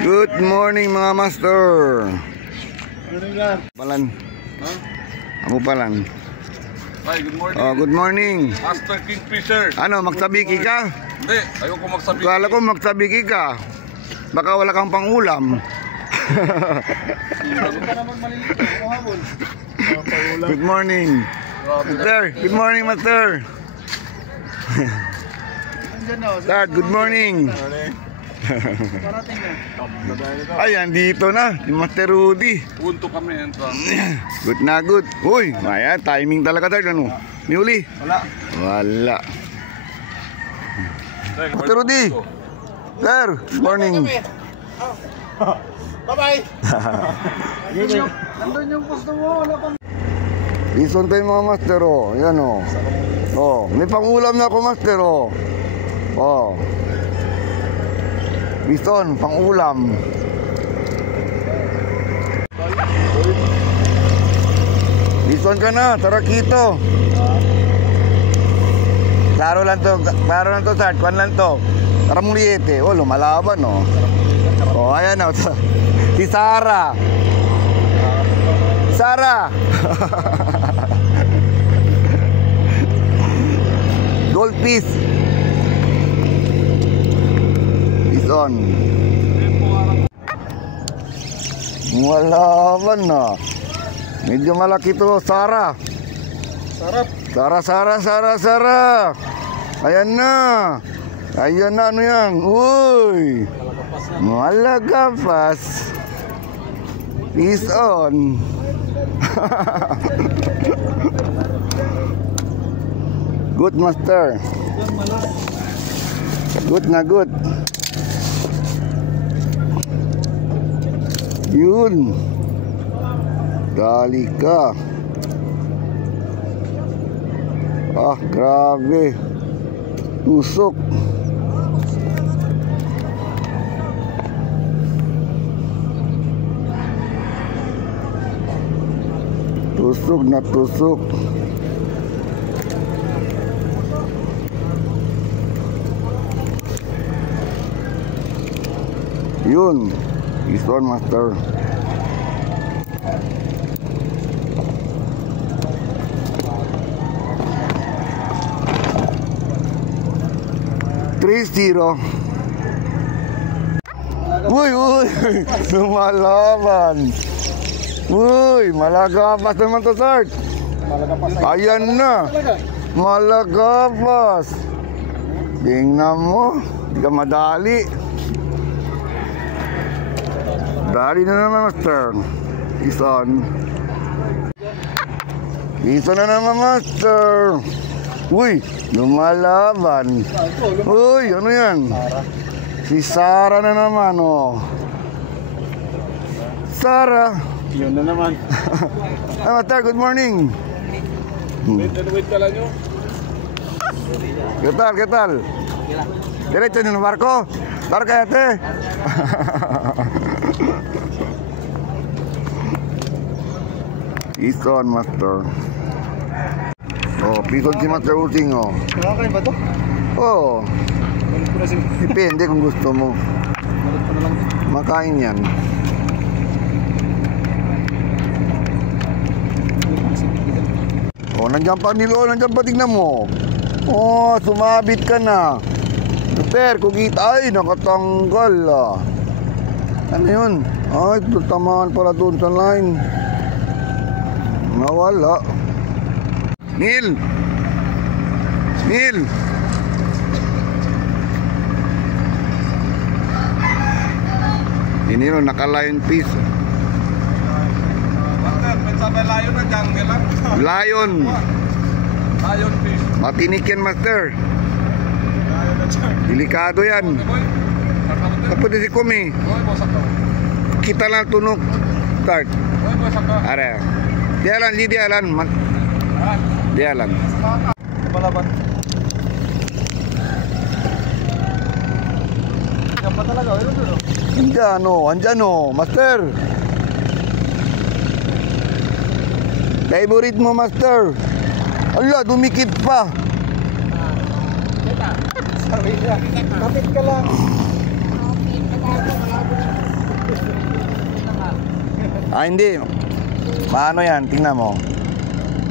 Good morning mga master. Palan. Amo palan. Hi, good morning. Oh, good morning. Master Kingfisher. Ano, magsabiki ka? Hindi, ayoko magsabiki. Kala ko magsabiki ka. Baka wala kang pang-ulam. Good morning. Master, good morning, master. Dad, good morning. Ayan, dito na, si Master Rudy. Punto kami entrance. Good na good. Uy, ayan, timing talaga tayo. Ano? May uli? Wala. Master Rudy. Sir, good morning. Bye-bye. Nandun yung posto mo, wala pang... Listen tayo mga master, oh. Ayan, oh. Oh, may pang-ulam na ako, master, oh. Oh. Listen, pang-ulam. Listen ka na, tara kito. Klaro lang to, Sart. Kwan lang to. Tara muliete. Oh, lumalaban, oh. Oh, ayan, oh. Si Sarah. Sarah. Gold piece. Is on. Malaban na. Medyo malaki to, Sarah. Sarah. Ayan na. Ayan na, ano yan? Uy. Malagapas. Is on. Good, master. Good na good. Yun. Dali ka. Ah, grabe. Tusok. Tusok na tusok. Yun. This one, master. Zero. Uy, lumalaban. Uy, malagapas naman to, Sart. Ayan na. Malagapas. Tingnan mo. Hindi ka madali. Dali na naman, master. Ison. Ison na naman, master. Uy, lumalaban. Uy, ano yan? Si Sarah na naman, oh. Sarah. Yun na naman. Ay, master, good morning. Wait ka lang nyo. ¿Qué tal? Diretso nyo ng barko? Barkayate. Ison, master. Oh, pison si Master Using, oh. Nakakain ba to? Oh, depende kung gusto mo. Makain yan. Oh, nandiyan pa nilo, nandiyan pa, tignan mo. Oh, sumabit ka na. Super, kugita. Ay, nakatanggal, ah. Ano yun? Ay, tamaan pala doon sa line. Nawala. Neil! Ini no, naka-lion piece. Bakit? May sabay lion na jungle lang. Lion Fish. Matinik yan, master. Delikado yan. Tapos si Kumi. Kita lang tunog. Start. Are. Dialan. Dialan. Malaban. Yan pa talaga, ayun doon. Andyan o, master. Favorite mo, master. Ala, dumikit pa. Sabi niya, kapit ka lang. Ah, hindi. Maano yan, tingnan mo.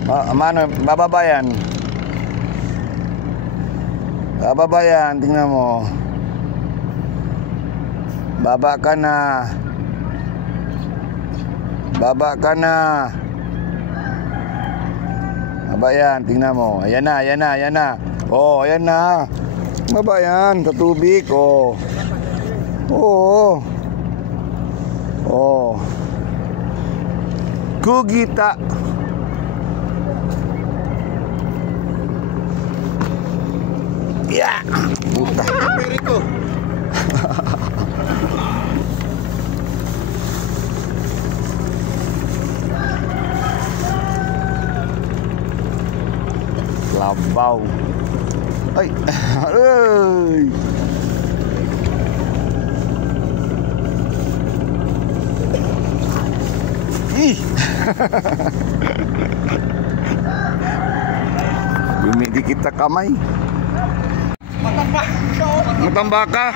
Maano, bababa yan. Bababa yan, tingnan mo. Baba ka na. Baba ka na. Baba yan, tingnan mo. Ayan na, ayan na, ayan na. Oh, ayan na. Baba yan, sa tubig, oh. Oo. Oh. Kugita. Yeah. Puta. Perico. Labaw. Ay. Ay. Ih. Dumidikit sa kamay. Matamba ka.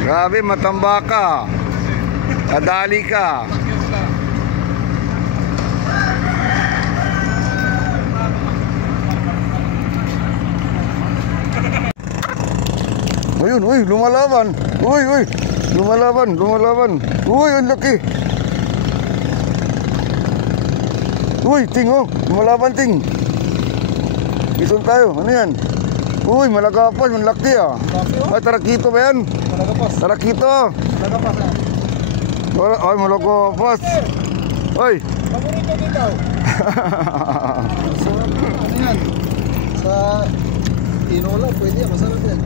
Grabe, matamba ka. Kadali ka. Ayun, uy, lumalaban. Uy, uy, lumalaban, lumalaban. Uy, ang laki. Uy, ting, oh, lumalaban, ting. Ison tayo, ano yan? Uy, malagapas, malaki ah. Ay, tarakito ba yan? Malagapas. Tarakito. Malagapas na. Ay, malagapas. Ay. Paborito dito. So, ano yan? Sa tinola, pwede yan. Masarap yan.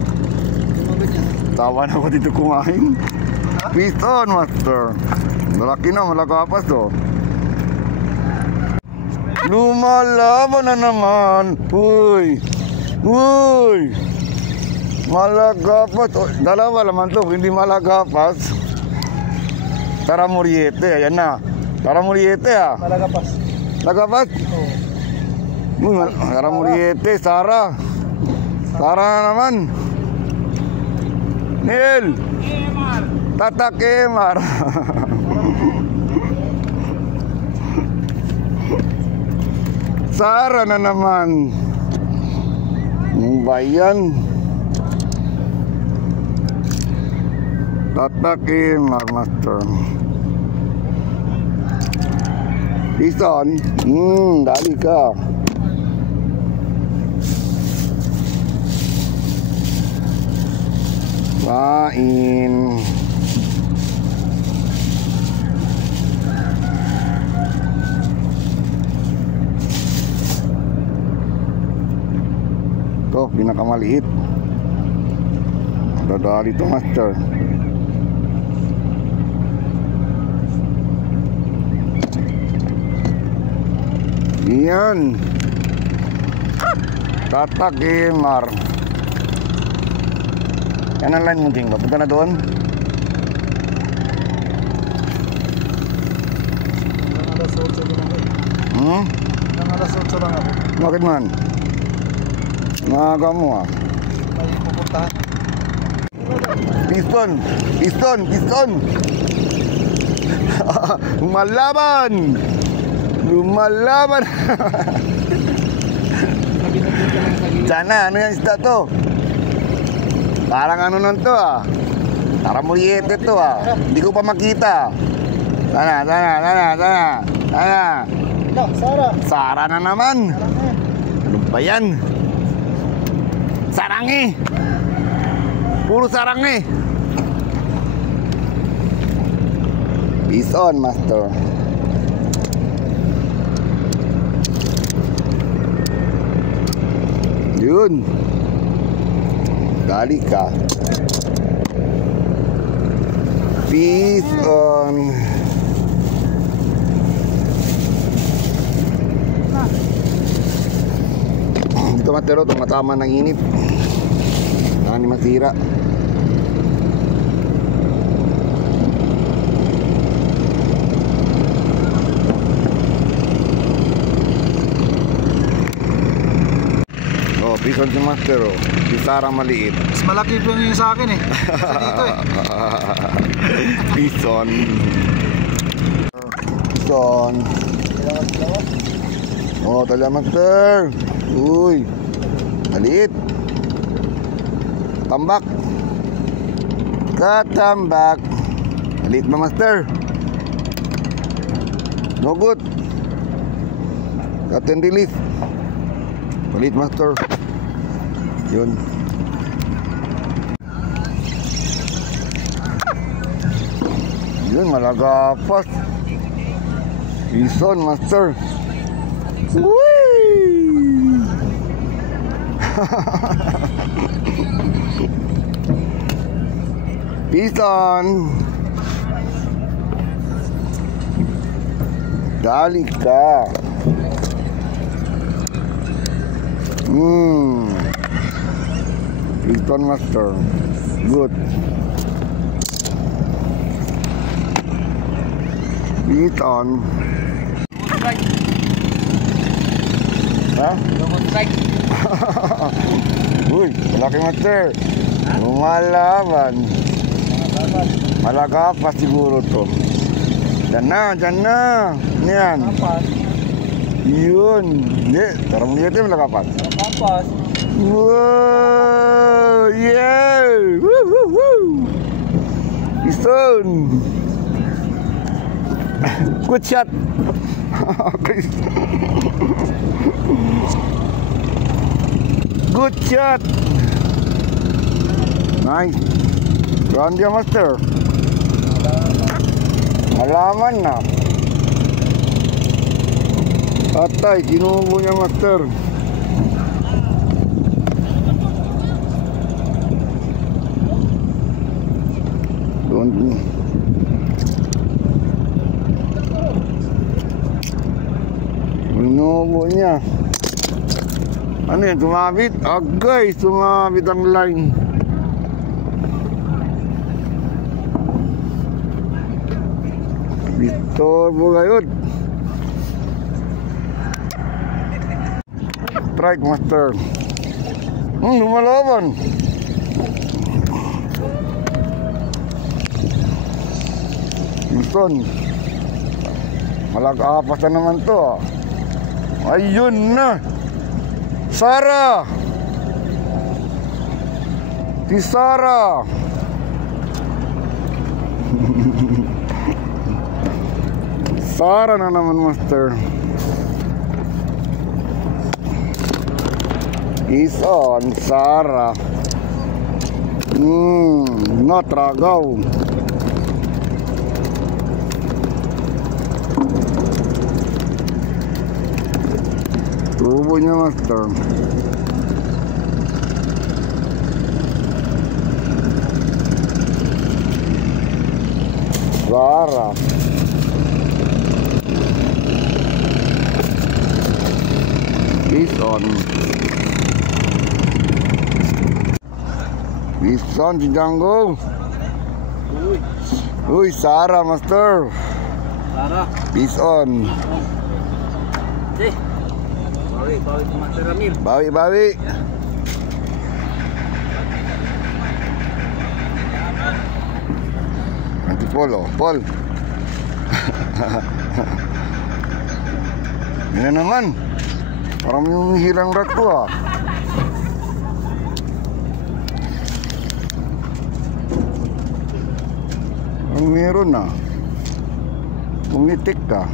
Tumabit yan. Tawa na ako dito kumain. Piston, master. Malaki na, malagapas to. Lumalaban na naman. Uy. Uy. Malagapas. Oh, dalawa naman to, hindi malagapas. Taramuriete, ayan na. Taramuriete ah. Malagapas. Lagapas? Oo. Uy, Taramuriete, Sara. Sara na naman. Neil. Tata Kemar. Sara na naman. Ang bayan. Tata Kemar, master. Ison, dali ka. Kain. Ito, pinakamaliit. Dadali ito, master. Yan. Tata Kemar. Yan ang line mo, Ting. Punta na doon. Ilang alas 8 din ako. Ilang alas 8 lang ako. Bakit man? Maaga mo ah. May pupuntahan. Piston! Piston! Piston! Lumalaban! Lumalaban! Sana, ano yan isda to? Parang ano nun to ah. Taramuriete to ah. Hindi ko pa makita. Sana, sana, sana, sana. Sana. Ika, Sara. Sara na naman. Ano ba yan? Sarangi. Puro sarangi. Peace on, master. Yun. Dali ka. Peace on. Dito matero, tumatama ng init. Saan ni masira. Bison si Master, oh. Si Sarah maliit. Mas malaki po yung sa akin eh. Kasi dito eh. Bison. Bison. Oh, tala Master. Uy. Maliit. Tambak. Katambak. Maliit ba Master? No good. Cut and release. Maliit Master. Yun. Yun, malagapas. Bison Master. Whee! Bison. Dali ka. Bison Master. Good. Bison. Ha? Uy, malaki Master. Lumalaban. Malagapas siguro to. Diyan na. Yan. Yun. Hindi, tarang lihat ya malagapas. Malagapas. Wow, yeah. Woo. Bison. Good shot. Good shot. Nice. Run dia Master. Halaman na. Patay, kinubo niya Master. Kinubo niya. Ano yan? Sumabit? Agay, sumabit ang line. Bistorbo ngayon. Strike Master. Lumalaban. Bison. Malagapas na naman to. Ayun na. Sarah. Si Sarah. Sarah na naman Master. Is on Sarah. Natragaw. Tubo niya Master. Sarah. Bison. Bison si Django. Uy, Sarah Master. Sarah. Bison. Bawi Master Ramil. Bawi. Nanti Paul. Ini naman. Parang yung hirang rat ko ah. Ang meron na. Pumitik ka.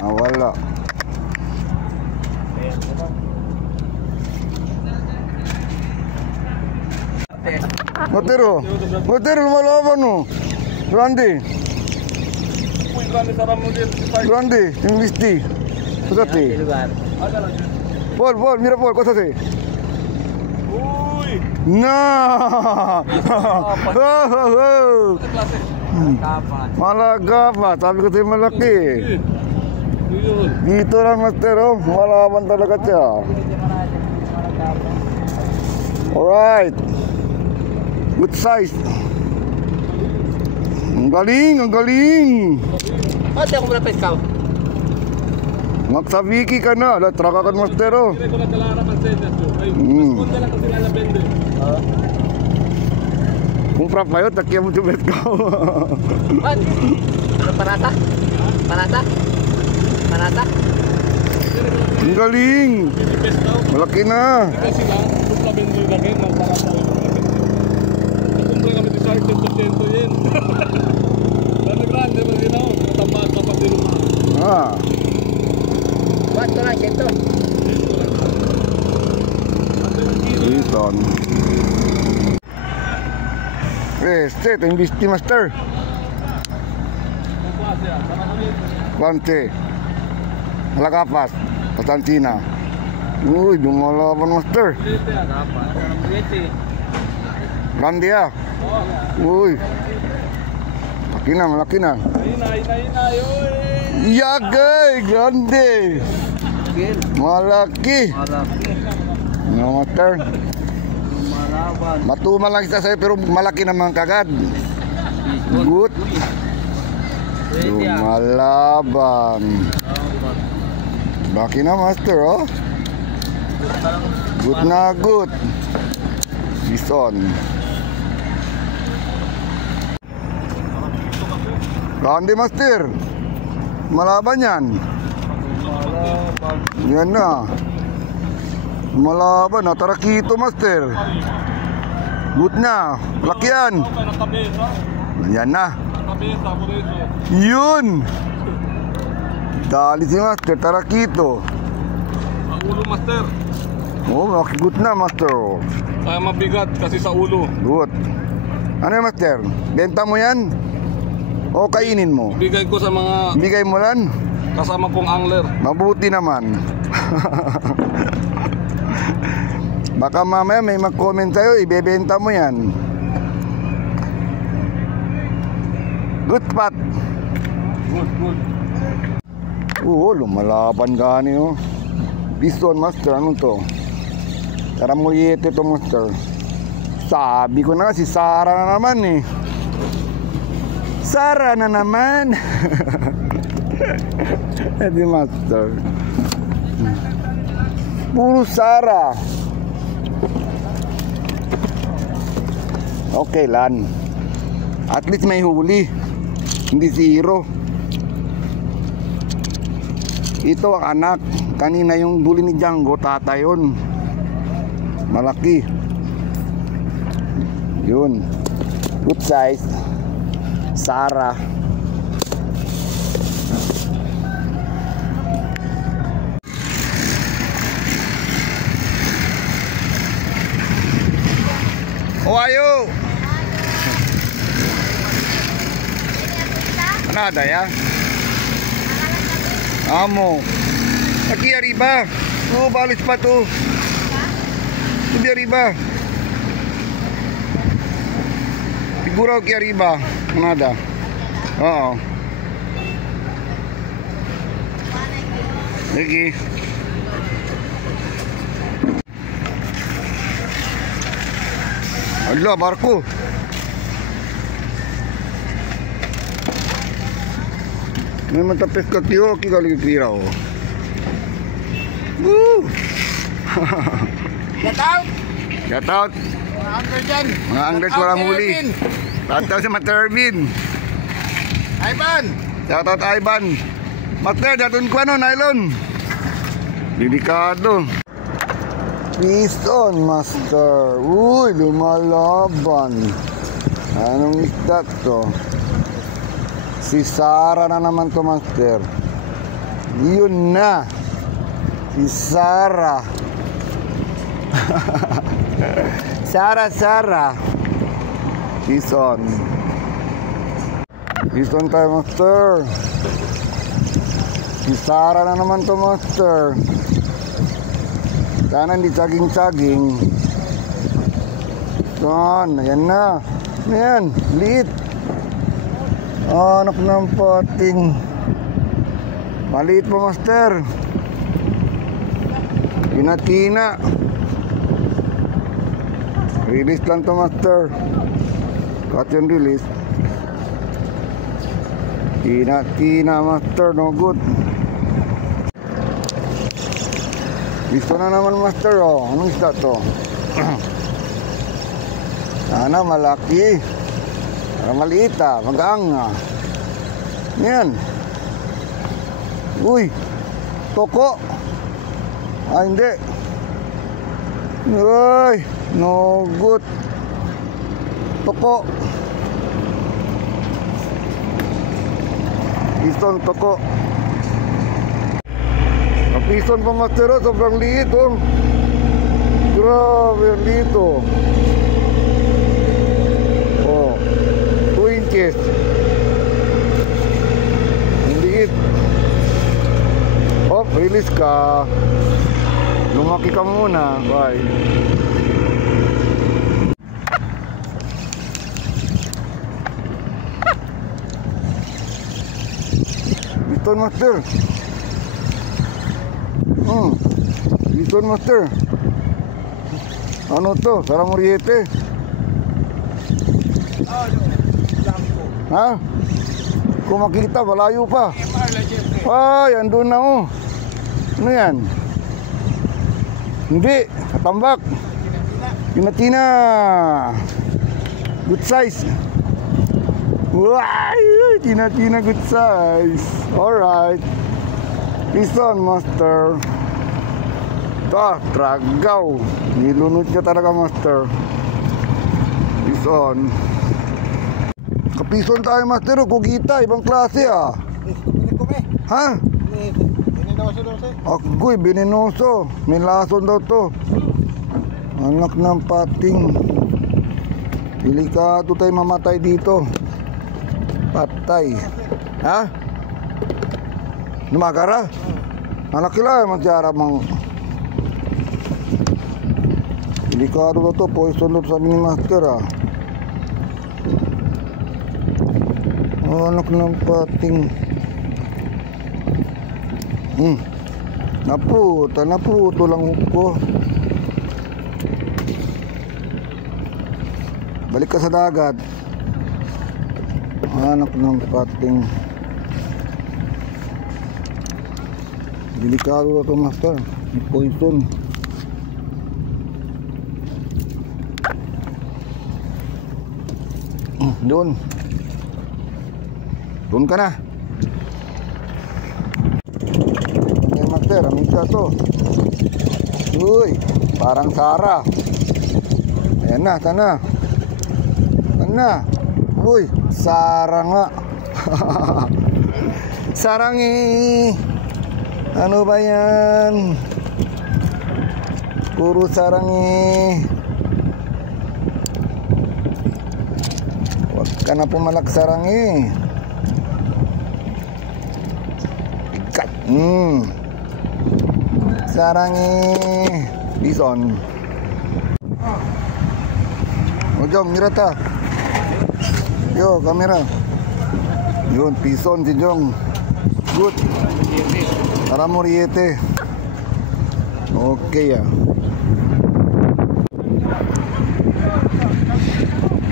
Nawala. Motero, lumalaban no. Randy, yung listi. Kusati. Paul, mira Paul, kusati. Uy! Nah. Malagapas, sabi ko sa'yo malaki. Dito lang Master, oh. Malaban talaga siya. Alright. Good size. Ang galing. Ate ako mula peskaw. Magsabiki ka na. Ala, traka ka master oh. Hindi ko na kalara pansenyas yun. Ay, Mm. mas na lang kasi nila bende. Kung prapayot, takya mo tubet ka. What? Ano panata? Panata? Panata? Ang galing. Pinipes daw. Malaki na. Kasi lang, kupla bende yung laki. Magparata yung laki. Nakumpra kami di sa 100% yun. Grande, maginaw. Matambaan ka pa din naman. Ah. What? Ito lang, ito. Iton. Este, ito yung Beastie Master. Guante. Malakapas. Pasantina. Uy, dumalaban Master. Grande ah. Uy. Malaki na, malaki na. Inay, oy. Yagay, grande. Malaki. No, Master. Matumal lang isa sa'yo pero malaki naman kagad. Good. Lumalaban. Baki na Master oh. Good na good. Bison. Grande Master. Malaban yan. Yan na. Malaban na. Tarakito Master. Good na. Laki yan. Nakabesa. Yan na. Nakabesa, por eso. Yun. Dali si Master. Tarakito. Ang ulo, master. Oh, good na Master. Kaya mabigat kasi sa ulo. Good. Ano yung Master? Benta mo yan? O kainin mo? Bigay ko sa mga Bigay mo lang? kasama kong angler. Mabuti naman. Baka mamaya may mag-comment sa'yo, ibebenta mo yan. Good spot. Good. Oo, lumalaban gani oh. Bison Master, ano to? Karamuyete to Master. Sabi ko na si Sarah na naman eh. Sarah na naman. Edi Master. Puro Sarah. Okay lan. At least may huli. Hindi zero. Ito ang anak. Kanina yung huli ni Django, tata yun. Malaki. Yun. Good size. Sarah. Ohayo. Nada ya. Amo. Aquí arriba. No, balis pa to. Subi arriba. Siguro aquí arriba. Nada. Oo. Sige. Ala, barko. May matapis ka tiyo, kikalig kira o. Woo! Get out! Shout out. Mga angler dyan. Mga anglers walang huli. Shout out si Matervin. Ivan! Shout out Ivan. Master, datun ko ano, nylon. Delikado. Bison, Master. Uy, lumalaban. Anong isda to? Si Sarah na naman to, Master. Yun na. Si Sarah. Sarah. Bison. Bison tayo, Master. Si Sarah na naman to, Master. Sana hindi saging-saging. Yan, ayan na. Ayan, liit. Anak ng pating. Maliit pa, Master. Tina-tina. Release lang to, Master. Catch and release. Tina master, no good. Gusto na naman master, oh. Anong isda to? Sana malaki. Para maliit ah, mag-anga. Yan. Uy, toko. Ah, hindi. Uy, no good. Toko. Pison toko. Pison pa master, oh, sobrang liit oh. Grabe, liit oh. Oh, 2 inches. Ang liit. Oh, release ka. Lumaki ka muna. Bye. Bison master. Bison master. Ano to? Saramuriete. Ha? Kung makita, malayo pa. Ay, andun na oh. Ano yan? Hindi, katambak. Tina-tina. Good size. Wow, tina-tina good size. Alright. Bison master. Ito, tragaw. Nilunod niya talaga master. Bison. Kapison tayo master, kugita, ibang klase ah. Ha? Bininoso daw siya. Agoy, bininoso. May lason daw to. Anak ng pating. Delikado tayo mamatay dito. Patay. Ha? Lumagara? Anak kila masyara mang. Delikado daw to. Poison daw sabi ni master ah. Anak ng pating. Naputo lang ko. Balik ka sa dagat. Anak ng pating. Delikado na ito master. May poison. Doon. Doon ka na. Okay master, amita to. Uy, parang Sara. Ayan na, sana. Sana. Uy, Sara nga. Sarangi. Ano ba yan? Puro sarangi. Huwag ka na pumalak sarangi. Ikat. Sarangi. Bison. O Jong, mira ta. Yo, kamera. Yun, bison si Jong. Good. Saramuriete. Okay ah.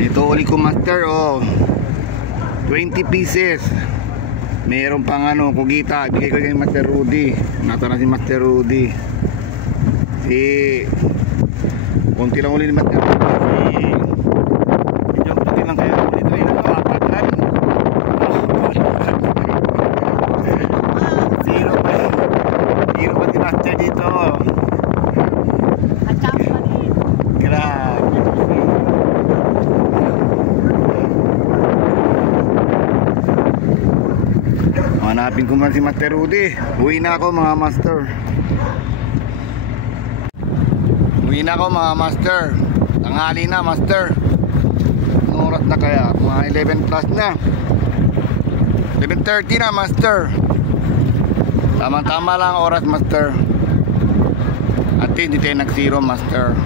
Ito uli ko master oh. 20 pieces. Meron pang ano, kugita. Bigay ko kay Master Rudy. Nata na si Master Rudy. Konti lang uli ni Master Rudy. Yung konti lang kaya uli ito. Apatan. Zero pa si Master dito. Grabe. Hanapin ko man si Master Rudy. Uwi na ako mga master. Uwi na ako mga master. Tanghali na master. Anong oras na kaya? Mga 11 plus na. 11:30 na master. Tama-tama lang oras master. At hindi tayo nag-zero master.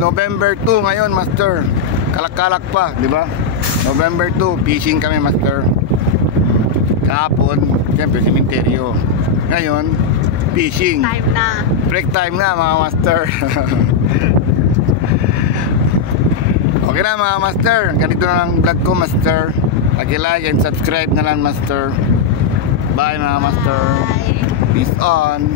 November 2 ngayon master. Kalak-kalak pa, di ba? November 2 fishing kami master. Kahapon, siyempre sementeryo. Ngayon, fishing. Time na. Break time na mga master. Okay na mga master. Ganito na ang vlog ko master. Paki-like and subscribe na lang, master. Bye mga master. Peace on.